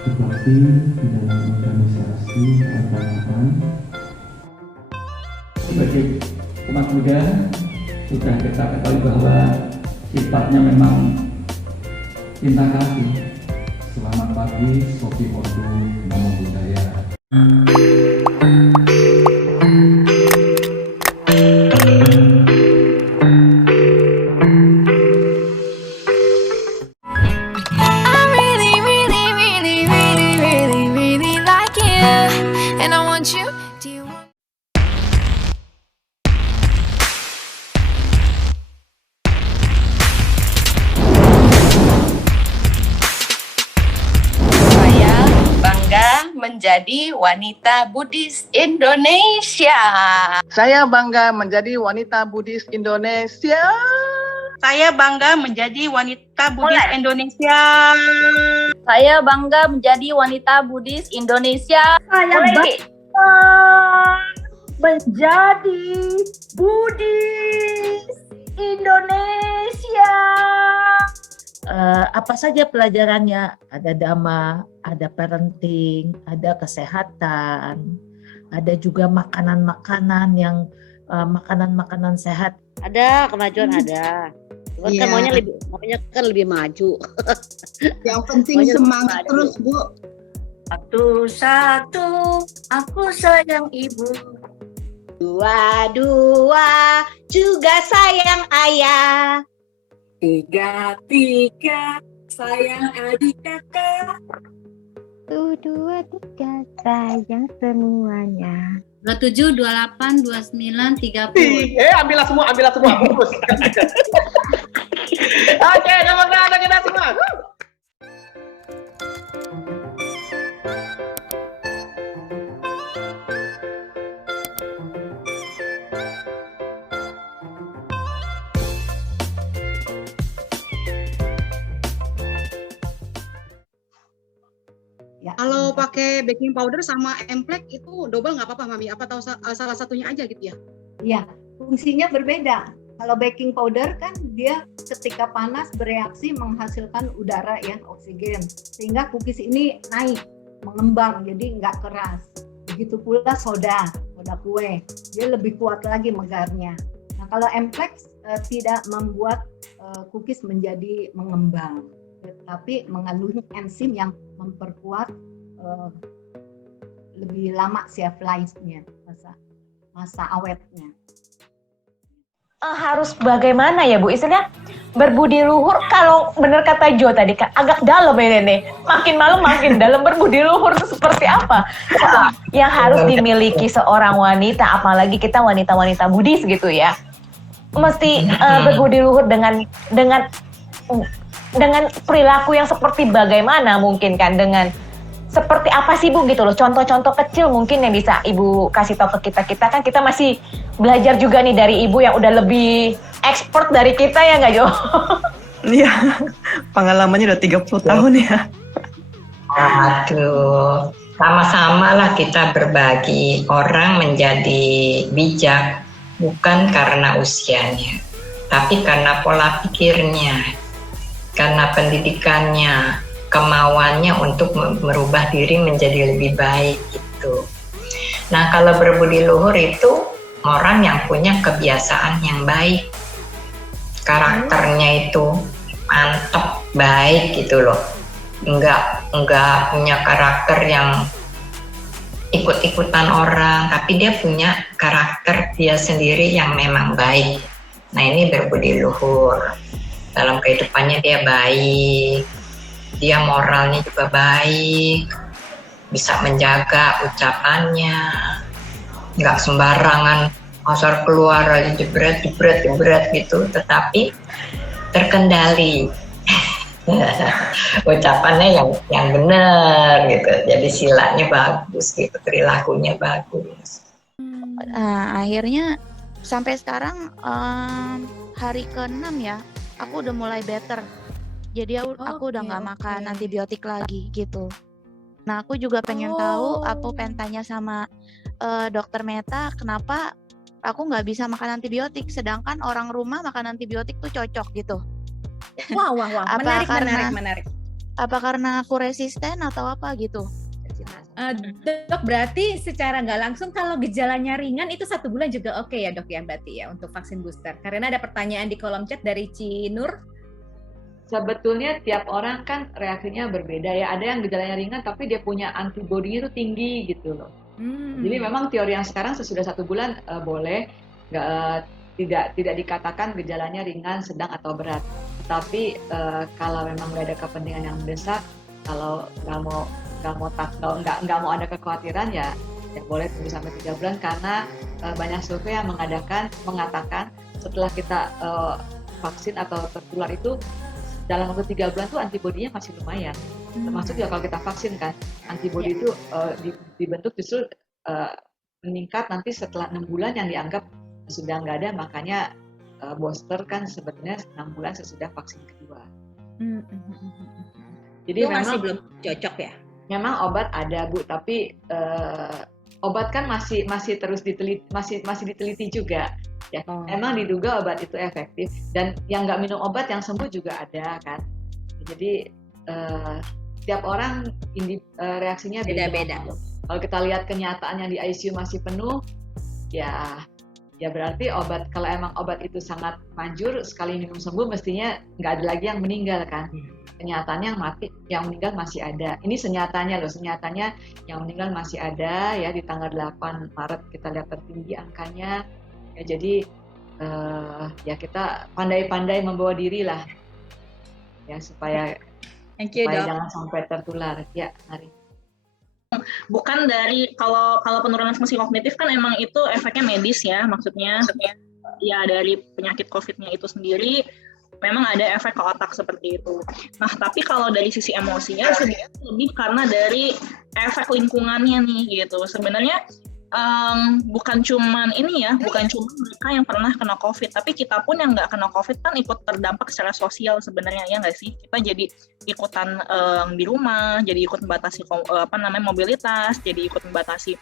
Seperti di dalam organisasi keagamaan, sebagai umat muda sudah kita ketahui bahwa sifatnya memang cinta kasih. Selamat pagi, Sofi Ordu, Namo Buddhaya. Menjadi wanita Buddhis Indonesia. Saya bangga menjadi wanita Buddhis Indonesia. Saya bangga menjadi wanita Buddhis Indonesia. Saya bangga menjadi wanita Buddhis Indonesia. Saya bangga menjadi Buddhis Indonesia. Apa saja pelajarannya? Ada dhamma, ada parenting, ada kesehatan, ada juga makanan-makanan yang makanan-makanan sehat. Ada kemajuan ada. Cuma kan maunya kan lebih maju. Yang penting semangat terus, Bu. Satu, aku sayang ibu. Dua, juga sayang ayah. Tiga, sayang adik kakak. 1, 2, 3, sayang semuanya. 27, 28, 29, 30. Ambillah semua. Fokus. Oke, tepuk tangan kita semua. Ya. Kalau pakai baking powder sama emplek itu double nggak apa-apa, Mami? Apa tahu salah satunya aja gitu ya? Iya, fungsinya berbeda. Kalau baking powder kan dia ketika panas bereaksi menghasilkan udara ya, oksigen. Sehingga cookies ini naik, mengembang, jadi nggak keras. Begitu pula soda kue. Dia lebih kuat lagi megarnya. Nah kalau emplek tidak membuat cookies menjadi mengembang, tapi mengandung enzim yang memperkuat lebih lama shelf life-nya, masa awetnya. Harus bagaimana ya Bu, istilahnya berbudi luhur. Kalau benar kata Jo tadi kan agak dalam ini nih, makin malam makin dalam. Berbudi luhur itu seperti apa yang harus dimiliki seorang wanita, apalagi kita wanita-wanita Buddhis gitu ya, mesti berbudi luhur dengan dengan perilaku yang seperti bagaimana mungkin kan, dengan seperti apa sih Bu gitu loh, contoh-contoh kecil mungkin yang bisa Ibu kasih tahu ke kita kan kita masih belajar juga nih dari Ibu yang udah lebih expert dari kita ya nggak Jo? Iya, pengalamannya udah 30 tahun ya. Aduh, sama-sama lah kita berbagi. Orang menjadi bijak bukan karena usianya, tapi karena pola pikirnya, karena pendidikannya, kemauannya untuk merubah diri menjadi lebih baik gitu. Nah, kalau berbudi luhur itu orang yang punya kebiasaan yang baik, karakternya itu mantep, baik gitu loh. Enggak punya karakter yang ikut-ikutan orang, tapi dia punya karakter dia sendiri yang memang baik. Nah, ini berbudi luhur. Dalam kehidupannya dia baik, dia moralnya juga baik, bisa menjaga ucapannya, nggak sembarangan asal keluar aja jebret gitu, tetapi terkendali. Ucapannya yang benar gitu, jadi silanya bagus gitu, perilakunya bagus. Akhirnya sampai sekarang hari ke-6 ya, aku udah mulai better. Jadi aku udah nggak makan antibiotik lagi gitu. Nah, aku juga pengen tahu, aku pengen tanya sama dokter Meta, kenapa aku nggak bisa makan antibiotik, sedangkan orang rumah makan antibiotik tuh cocok gitu. Wah, menarik. Apa karena aku resisten atau apa gitu? Dok, berarti secara nggak langsung kalau gejalanya ringan itu 1 bulan juga oke ya dok ya, berarti ya untuk vaksin booster. Karena ada pertanyaan di kolom chat dari Cinur. Sebetulnya tiap orang kan reaksinya berbeda ya. Ada yang gejalanya ringan tapi dia punya antibody itu tinggi gitu loh. Jadi memang teori yang sekarang sesudah 1 bulan boleh, tidak dikatakan gejalanya ringan, sedang atau berat. Tapi kalau memang nggak ada kepentingan yang mendesak, kalau nggak mau ada kekhawatiran ya boleh tunggu sampai 3 bulan, karena banyak survei yang mengatakan setelah kita vaksin atau tertular itu dalam waktu 3 bulan tuh antibodinya masih lumayan. Termasuk juga kalau kita vaksin kan, antibodi itu dibentuk justru meningkat nanti setelah 6 bulan yang dianggap sudah nggak ada, makanya booster kan sebenarnya 6 bulan sesudah vaksin kedua. Jadi itu memang masih belum cocok ya? Memang obat ada Bu, tapi obat kan masih terus diteliti, masih diteliti juga. Ya, emang diduga obat itu efektif, dan yang nggak minum obat yang sembuh juga ada kan. Jadi tiap orang reaksinya beda-beda. Kalau kita lihat kenyataan yang di ICU masih penuh, ya berarti kalau emang obat itu sangat manjur, sekali minum sembuh mestinya nggak ada lagi yang meninggal kan. Kenyataannya yang meninggal masih ada. Ini senyatanya yang meninggal masih ada ya. Di tanggal 8 Maret kita lihat tertinggi angkanya. Ya, jadi ya kita pandai-pandai membawa diri lah ya supaya jangan sampai tertular. Ya, mari. Bukan dari kalau penurunan fungsi kognitif kan emang itu efeknya medis ya, maksudnya ya dari penyakit COVID-nya itu sendiri memang ada efek ke otak seperti itu. Nah, tapi kalau dari sisi emosinya sebenarnya lebih karena dari efek lingkungannya nih gitu. Sebenarnya bukan cuman mereka yang pernah kena COVID, tapi kita pun yang nggak kena COVID kan ikut terdampak secara sosial sebenarnya, ya nggak sih? Kita jadi ikutan di rumah, jadi ikut membatasi mobilitas, jadi ikut membatasi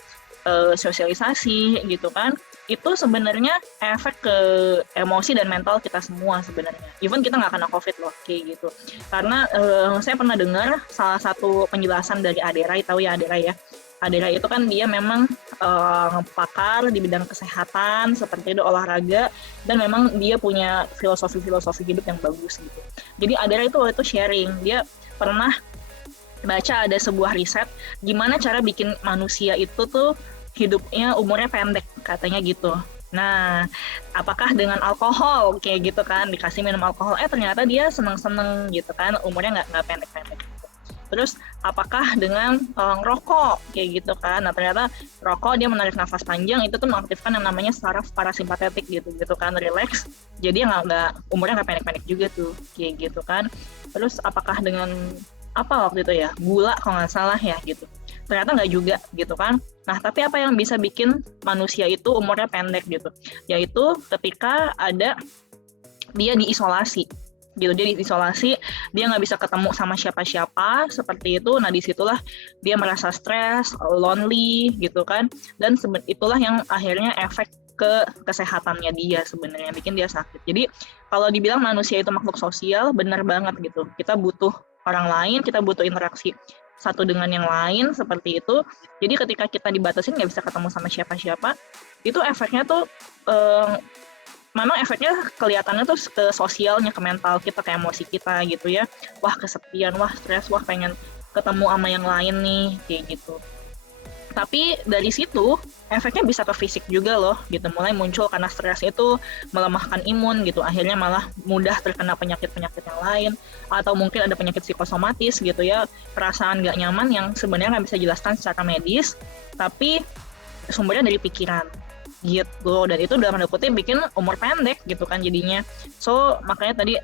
sosialisasi gitu kan. Itu sebenarnya efek ke emosi dan mental kita semua sebenarnya. Even kita nggak kena COVID loh, kayak gitu. Karena saya pernah dengar salah satu penjelasan dari Aderai, tahu ya Aderai ya? Aderai itu kan dia memang pakar di bidang kesehatan, seperti itu olahraga, dan memang dia punya filosofi hidup yang bagus gitu. Jadi Aderai itu waktu itu sharing, dia pernah baca ada sebuah riset gimana cara bikin manusia itu tuh hidupnya umurnya pendek, katanya gitu. Nah, apakah dengan alkohol kayak gitu kan, dikasih minum alkohol, ternyata dia seneng-seneng gitu kan, umurnya nggak pendek-pendek. Terus apakah dengan rokok kayak gitu kan? Nah, ternyata rokok dia menarik nafas panjang, itu tuh mengaktifkan yang namanya saraf parasimpatetik gitu kan, relax. Jadi nggak umurnya nggak pendek-pendek juga tuh kayak gitu kan. Terus apakah dengan apa waktu itu ya, gula kalau nggak salah ya gitu. Ternyata nggak juga gitu kan. Nah, tapi apa yang bisa bikin manusia itu umurnya pendek gitu, yaitu ketika dia diisolasi gitu. Dia diisolasi, dia nggak bisa ketemu sama siapa-siapa seperti itu. Nah, disitulah dia merasa stres, lonely gitu kan, dan itulah yang akhirnya efek ke kesehatannya dia sebenarnya, bikin dia sakit. Jadi kalau dibilang manusia itu makhluk sosial, benar banget gitu. Kita butuh orang lain, kita butuh interaksi satu dengan yang lain seperti itu. Jadi ketika kita dibatasin nggak bisa ketemu sama siapa-siapa, itu efeknya tuh memang efeknya kelihatannya tuh ke sosialnya, ke mental kita, ke emosi kita gitu ya. Wah kesepian, wah stres, wah pengen ketemu sama yang lain nih, kayak gitu. Tapi dari situ efeknya bisa ke fisik juga loh gitu, mulai muncul karena stres itu melemahkan imun gitu, akhirnya malah mudah terkena penyakit-penyakit yang lain, atau mungkin ada penyakit psikosomatis gitu ya, perasaan gak nyaman yang sebenarnya nggak bisa dijelaskan secara medis, tapi sumbernya dari pikiran gitu, dan itu dalam tanda kutip bikin umur pendek gitu kan jadinya. So makanya tadi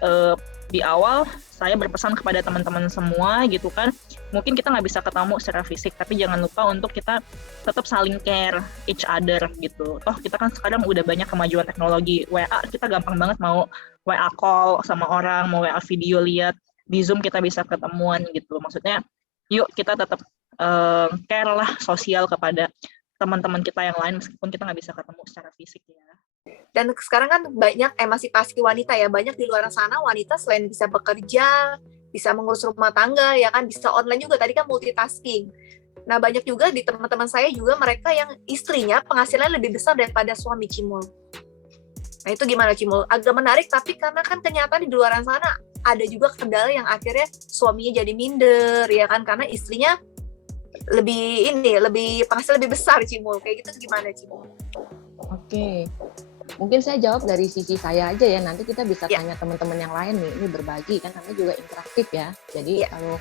di awal saya berpesan kepada teman-teman semua gitu kan, mungkin kita nggak bisa ketemu secara fisik, tapi jangan lupa untuk kita tetap saling care each other gitu. Toh kita kan sekarang udah banyak kemajuan teknologi, WA kita gampang banget mau WA call sama orang, mau WA video lihat, di Zoom kita bisa ketemuan gitu. Maksudnya yuk kita tetap care lah sosial kepada teman-teman kita yang lain meskipun kita nggak bisa ketemu secara fisik ya. Dan sekarang kan banyak emansipasi wanita ya, banyak di luar sana wanita selain bisa bekerja, bisa mengurus rumah tangga ya kan, bisa online juga, tadi kan multitasking. Nah banyak juga di teman-teman saya juga mereka yang istrinya penghasilan lebih besar daripada suami, Cimul. Nah itu gimana Cimul? Agak menarik, tapi karena kan kenyataan di luar sana ada juga kendala yang akhirnya suaminya jadi minder ya kan, karena istrinya lebih penghasilan lebih besar, Cimul. Kayak gitu gimana Cimul? Oke. Mungkin saya jawab dari sisi saya aja ya, nanti kita bisa tanya teman-teman yang lain nih, ini berbagi kan namanya juga interaktif ya. Jadi kalau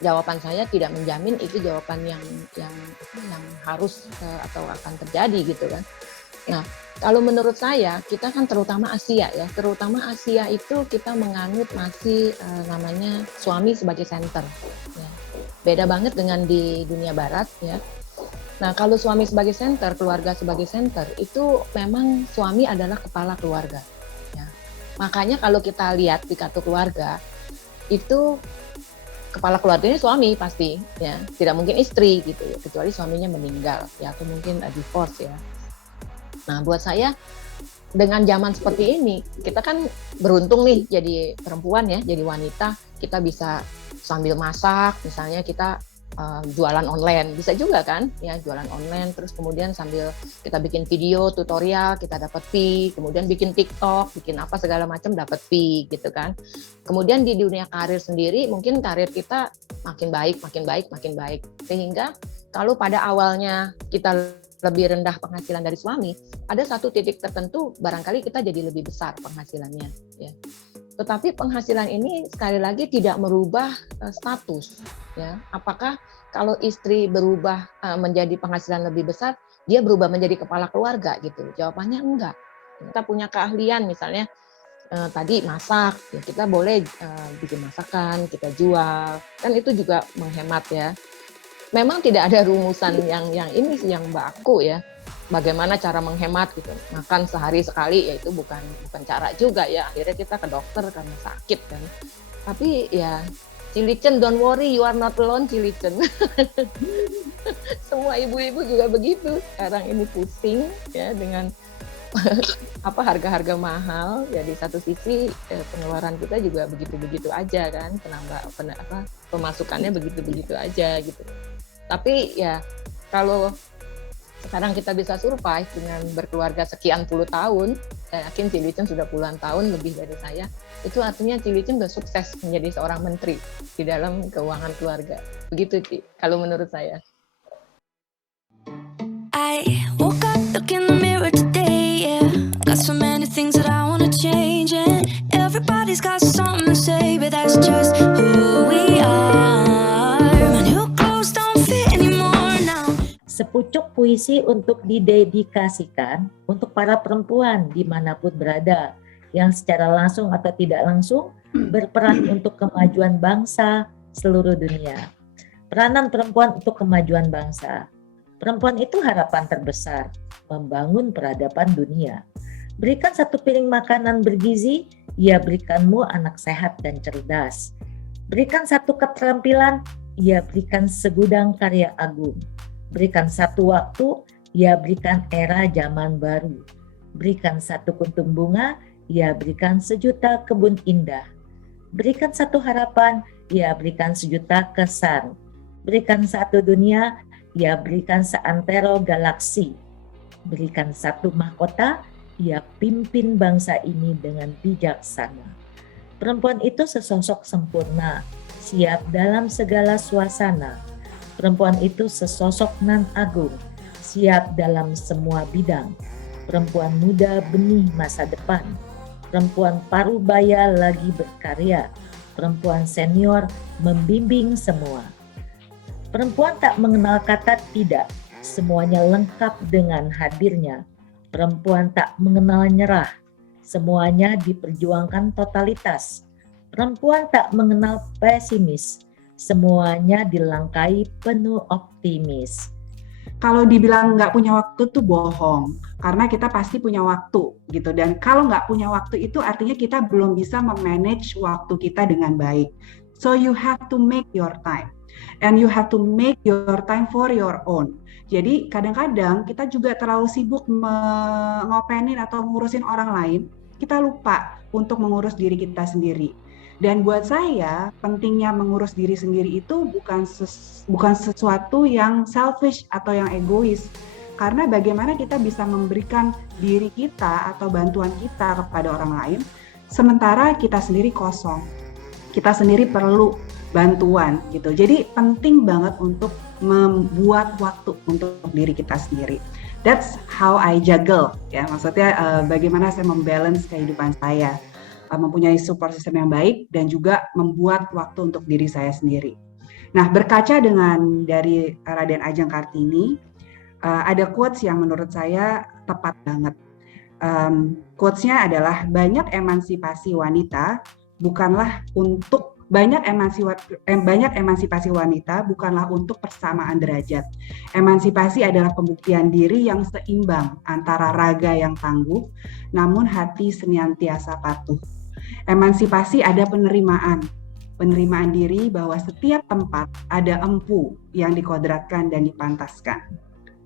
jawaban saya tidak menjamin itu jawaban yang harus atau akan terjadi gitu kan. Nah, kalau menurut saya kita kan terutama Asia ya, terutama Asia itu kita menganut masih namanya suami sebagai center. Ya. Beda banget dengan di dunia barat ya. Nah, kalau suami sebagai center, keluarga sebagai center, itu memang suami adalah kepala keluarga. Ya. Makanya kalau kita lihat di kartu keluarga, itu kepala keluarganya suami pasti, ya, tidak mungkin istri gitu, ya, kecuali suaminya meninggal, ya, atau mungkin divorce ya. Nah, buat saya dengan zaman seperti ini, kita kan beruntung nih jadi perempuan ya, jadi wanita, kita bisa sambil masak, misalnya kita jualan online, bisa juga kan ya, jualan online, terus kemudian sambil kita bikin video tutorial kita dapat fee, kemudian bikin TikTok, bikin apa segala macam dapat fee gitu kan. Kemudian di dunia karir sendiri mungkin karir kita makin baik, sehingga kalau pada awalnya kita lebih rendah penghasilan dari suami, ada satu titik tertentu barangkali kita jadi lebih besar penghasilannya ya. Tetapi penghasilan ini sekali lagi tidak merubah status ya. Apakah kalau istri berubah menjadi penghasilan lebih besar, dia berubah menjadi kepala keluarga gitu? Jawabannya enggak. Kita punya keahlian misalnya tadi masak, ya kita boleh bikin masakan, kita jual, kan itu juga menghemat ya. Memang tidak ada rumusan yang ini sih yang baku ya. Bagaimana cara menghemat gitu, makan sehari sekali ya itu bukan cara juga ya, akhirnya kita ke dokter karena sakit kan. Tapi ya Cilicen, don't worry, you are not alone Cilicen. Semua ibu-ibu juga begitu sekarang ini pusing ya dengan harga-harga mahal ya. Di satu sisi pengeluaran kita juga begitu-begitu aja kan, pemasukannya begitu-begitu aja gitu. Tapi ya kalau sekarang kita bisa survive dengan berkeluarga sekian puluh tahun, saya yakin Cilicen sudah puluhan tahun lebih dari saya, itu artinya Cilicen sudah sukses menjadi seorang menteri di dalam keuangan keluarga. Begitu Ci, kalau menurut saya. I woke up, look in the mirror today, yeah. Got so many things that I wanna change, and everybody's got something to say, but that's just who we are. My new clothes don't fit anymore now. Sepucuk puisi untuk didedikasikan untuk para perempuan dimanapun berada, yang secara langsung atau tidak langsung berperan untuk kemajuan bangsa seluruh dunia. Peranan perempuan untuk kemajuan bangsa. Perempuan itu harapan terbesar, membangun peradaban dunia. Berikan satu piring makanan bergizi, ia berikanmu anak sehat dan cerdas. Berikan satu keterampilan, ia berikan segudang karya agung. Berikan satu waktu, ia berikan era zaman baru. Berikan satu kuntum bunga, ia berikan sejuta kebun indah. Berikan satu harapan, ia berikan sejuta kesan. Berikan satu dunia, ia berikan seantero galaksi. Berikan satu mahkota, ia pimpin bangsa ini dengan bijaksana. Perempuan itu sesosok sempurna, siap dalam segala suasana. Perempuan itu sesosok nan agung, siap dalam semua bidang. Perempuan muda benih masa depan. Perempuan parubaya lagi berkarya. Perempuan senior membimbing semua. Perempuan tak mengenal kata tidak, semuanya lengkap dengan hadirnya. Perempuan tak mengenal nyerah, semuanya diperjuangkan totalitas. Perempuan tak mengenal pesimis, semuanya dilangkai penuh optimis. Kalau dibilang nggak punya waktu tuh bohong, karena kita pasti punya waktu gitu. Dan kalau nggak punya waktu itu artinya kita belum bisa memanage waktu kita dengan baik. So you have to make your time, and you have to make your time for your own. Jadi kadang-kadang kita juga terlalu sibuk ngopenin atau ngurusin orang lain, kita lupa untuk mengurus diri kita sendiri. Dan buat saya, pentingnya mengurus diri sendiri itu bukan sesuatu yang selfish atau yang egois. Karena bagaimana kita bisa memberikan diri kita atau bantuan kita kepada orang lain, sementara kita sendiri kosong. Kita sendiri perlu bantuan gitu. Jadi penting banget untuk membuat waktu untuk diri kita sendiri. That's how I juggle, ya. Maksudnya bagaimana saya membalance kehidupan saya. Mempunyai support system yang baik dan juga membuat waktu untuk diri saya sendiri. Nah, berkaca dengan dari Raden Ajeng Kartini, ada quotes yang menurut saya tepat banget. Quotes-nya adalah banyak emansipasi wanita bukanlah untuk banyak emansipasi wanita bukanlah untuk persamaan derajat. Emansipasi adalah pembuktian diri yang seimbang antara raga yang tangguh, namun hati senantiasa patuh. Emansipasi ada penerimaan diri bahwa setiap tempat ada empu yang dikodratkan dan dipantaskan.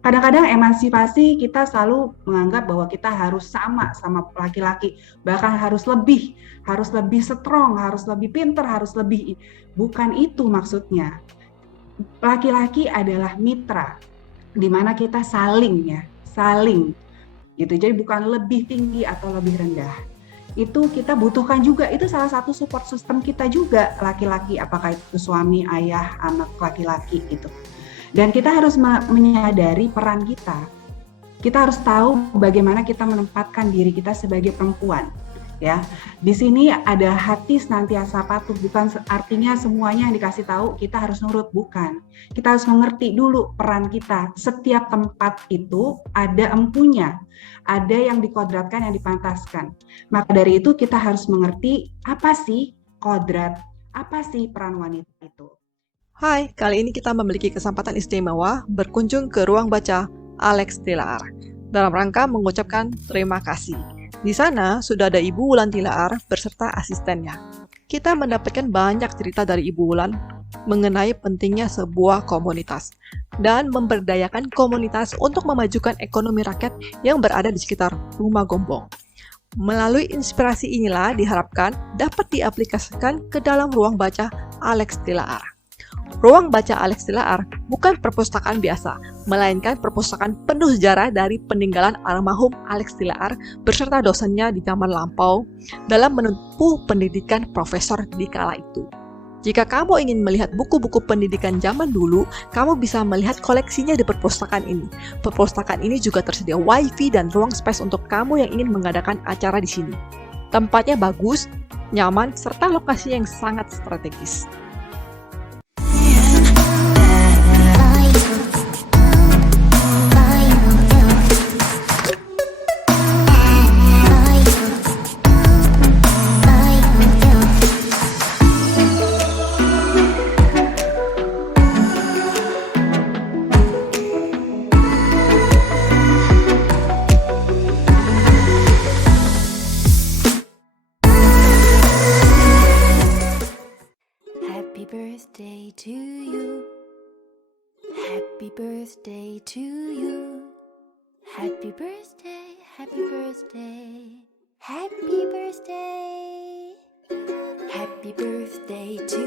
Kadang-kadang emansipasi kita selalu menganggap bahwa kita harus sama laki-laki, bahkan harus lebih strong, harus lebih pintar, harus lebih. Bukan itu maksudnya. Laki-laki adalah mitra, di mana kita saling gitu. Jadi bukan lebih tinggi atau lebih rendah. Itu kita butuhkan juga, itu salah satu support system kita juga, laki-laki, apakah itu suami, ayah, anak laki-laki gitu. Dan kita harus menyadari peran kita. Kita harus tahu bagaimana kita menempatkan diri kita sebagai perempuan. Ya, di sini ada hati senantiasa patuh, bukan artinya semuanya yang dikasih tahu kita harus nurut, bukan. Kita harus mengerti dulu peran kita. Setiap tempat itu ada empunya, ada yang dikodratkan, yang dipantaskan. Maka dari itu kita harus mengerti apa sih kodrat, apa sih peran wanita itu. Hai, kali ini kita memiliki kesempatan istimewa berkunjung ke ruang baca Alex Tilaar dalam rangka mengucapkan terima kasih. Di sana sudah ada Ibu Wulan Tilaar beserta asistennya. Kita mendapatkan banyak cerita dari Ibu Wulan mengenai pentingnya sebuah komunitas dan memberdayakan komunitas untuk memajukan ekonomi rakyat yang berada di sekitar Rumah Gombong. Melalui inspirasi inilah diharapkan dapat diaplikasikan ke dalam ruang baca Alex Tilaar. Ruang baca Alex Tilaar bukan perpustakaan biasa, melainkan perpustakaan penuh sejarah dari peninggalan almarhum Alex Tilaar beserta dosennya di zaman lampau dalam menempuh pendidikan profesor di kala itu. Jika kamu ingin melihat buku-buku pendidikan zaman dulu, kamu bisa melihat koleksinya di perpustakaan ini. Perpustakaan ini juga tersedia wifi dan ruang space untuk kamu yang ingin mengadakan acara di sini. Tempatnya bagus, nyaman, serta lokasi yang sangat strategis. Happy birthday to you. Happy birthday to you. Happy birthday, happy birthday, happy birthday. Happy birthday to